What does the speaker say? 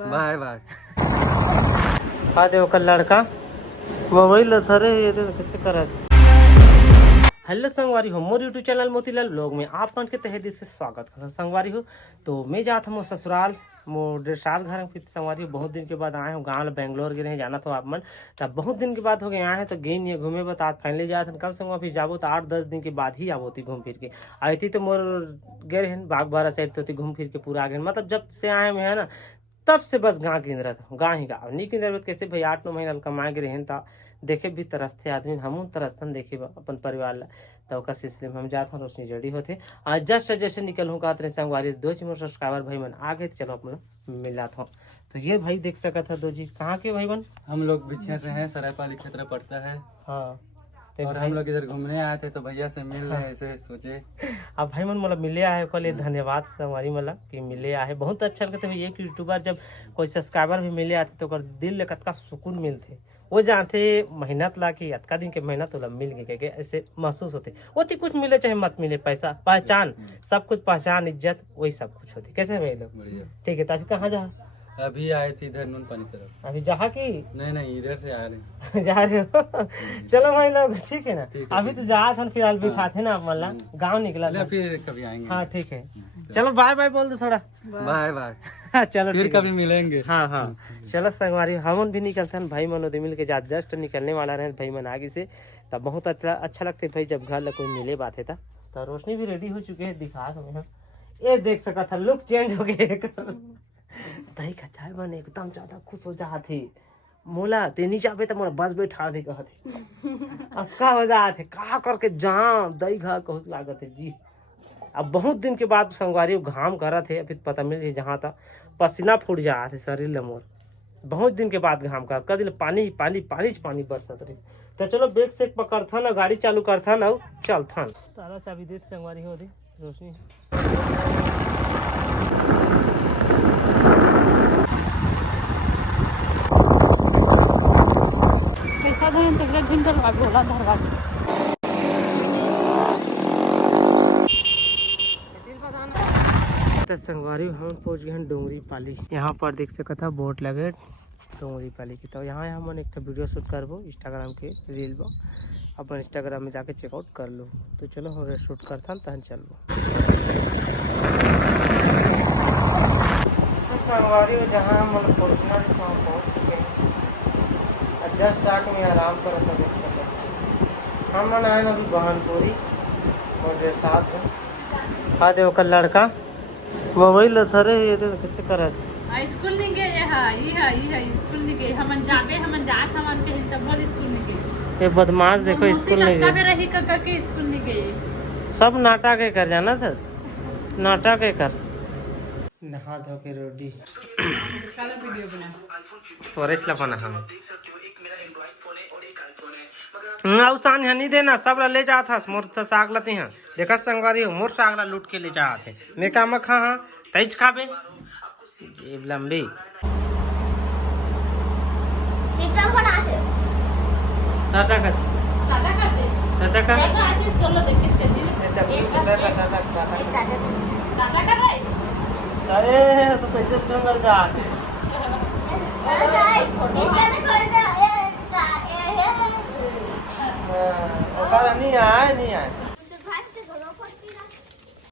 Bye bye. हा देव का लड़का मोबाइल थरे ये तो कैसे करा। हेलो संगवारी हो, मोर यूट्यूब चैनल मोतीलाल ब्लॉग में आप मन के तहे दिल से स्वागत करता संगवारी हो। तो मैं जात हूँ ससुराल मोर डेढ़ घर फिर संगवारी हो। बहुत दिन के बाद आए हूँ गाँव बेंगलोर गिरे जाना तो आप मन तब बहुत दिन के बाद हो गए आए हैं तो गई नहीं घूमे बता आज फाइनली जाते कम से कम अभी जाबो तो 8-10 दिन के बाद ही आबोती घूम फिर के आई थी। तो मोर गए हैं बागबारा साइड तो घूम फिर के पूरा आ गए मतलब जब से आए हुए है ना तब से बस गाँव की इंद्र गाँव ही गाँव नहीं की कैसे भाई 8-9 महीना कमाए के रहन था देखे भी तरसते आदमी हम तरसन देखे अपन परिवार ला तो सिलसिले में हम जाते हैं रोशनी जड़ी होते आज जस्ट जैसे निकल हूँ कहते रहे संगवारी 2 मोर सब्सक्राइबर भाई मन आ गए चलो अपना मिला था। तो ये भाई देख सका था 2 जी कहाँ के भाई बन हम लोग बिछे से हैं, सरायपाली क्षेत्र पड़ता है। हाँ और हम लोग इधर घूमने आए थे तो भैया से मिल रहे हैं ऐसे सोचे अब भाई मन मतलब मिले आए कल धन्यवाद संगवारी मतलब कि मिले आए बहुत अच्छा लगता है। एक यूट्यूबर जब कोई सब्सक्राइबर भी मिले आते तो दिल कतका सुकून मिलते वो जानते मेहनत ला कि अतका दिन के मेहनत वाला मिल गए के ऐसे महसूस होते वो तो कुछ मिले चाहे मत मिले पैसा पहचान सब कुछ पहचान इज्जत वही सब कुछ होती कैसे भाई लोग ठीक है। तो अभी कहाँ जा अभी आए थे इधर नून पानी तरफ अभी जहाँ की नहीं इधर से आ रहे जा रहे हो चलो भाई लोग ठीक है ना अभी तो जहाँ सन फिलहाल बिठा थे ना मतलब गाँव निकला फिर कभी आएंगे। हाँ ठीक है चलो बाय बाय बोल दो थोड़ा बाय बाय चलो फिर कभी मिलेंगे। हाँ हाँ चलो संगवारी हम भी निकलते हैं भाई मनोद मिल के जा जस्ट निकलने वाला रहे भाई मन आगे से तब बहुत अच्छा लगता है भाई जब घर ला कोई मिले बात है तो रोशनी भी रेडी हो चुके हैं दिखा समय ये देख सका था लुक चेंज हो गए दही का चाय बने एकदम ज्यादा खुश हो जाते मोला तेनी जाबे तो मोला बस बैठा दे कहते अब का हो जाते का करके जहाँ दही घा कहत लागत है जी। अब बहुत दिन के बाद संगवारी घाम करा थे फिर पता मिल गई जहाँ तक पसीना फूट जा थे शरीर लमोर बहुत दिन के बाद घाम कर कद पानी पानी पानी पानी बरसत रही। तो चलो बैग से पकड़ था ना गाड़ी चालू कर था ना चल था तारा चाबी दे संगवारी हो दे रोशनी पैसा धरें तो एक घंटा लगा भोला धरवा संगवारी हम पहुंच गए हैं डोंगरी पाली। यहाँ पर देख सकता था बोट लगे डोंगरी पाली की तो यहाँ हम एक वीडियो शूट करबो इंस्टाग्राम के रील बो अपन इंस्टाग्राम में जाके चेकआउट कर लो। तो चलो हम शूट करता तहन चलबो तो संगवारी जहाँ हम पहुँचना वहाँ पहुँच चुके हैं जस्ट आके मैं आराम कर देख सकते हम मन आए अभी बहनपुरी और साथ हाँ देव का लड़का मोबाइल थरे ये तो कैसे करा स्कूल नहीं गए ये स्कूल नहीं गए हमन जाबे हमन जात हमन के तब बोल स्कूल नहीं गए। ये बदमाश देखो स्कूल नहीं गए रही के स्कूल नहीं गए सब नाटक के कर जाना था नाटक के कर नहा धो के रोटी काला वीडियो बना तोरेच ला बना हम औसान हनी देना सब ला ले जात हस मोर साग लती हां देखा संगवारी हो मोर साग ला लूट के ले जात है मैं का मखा हां तैज खाबे ये लंबी सिस्टम बना दे टाटा कर टाटा कर आशीष कर लो देख के टाटा कर रहे अरे तो कैसे जंगल जा नहीं आए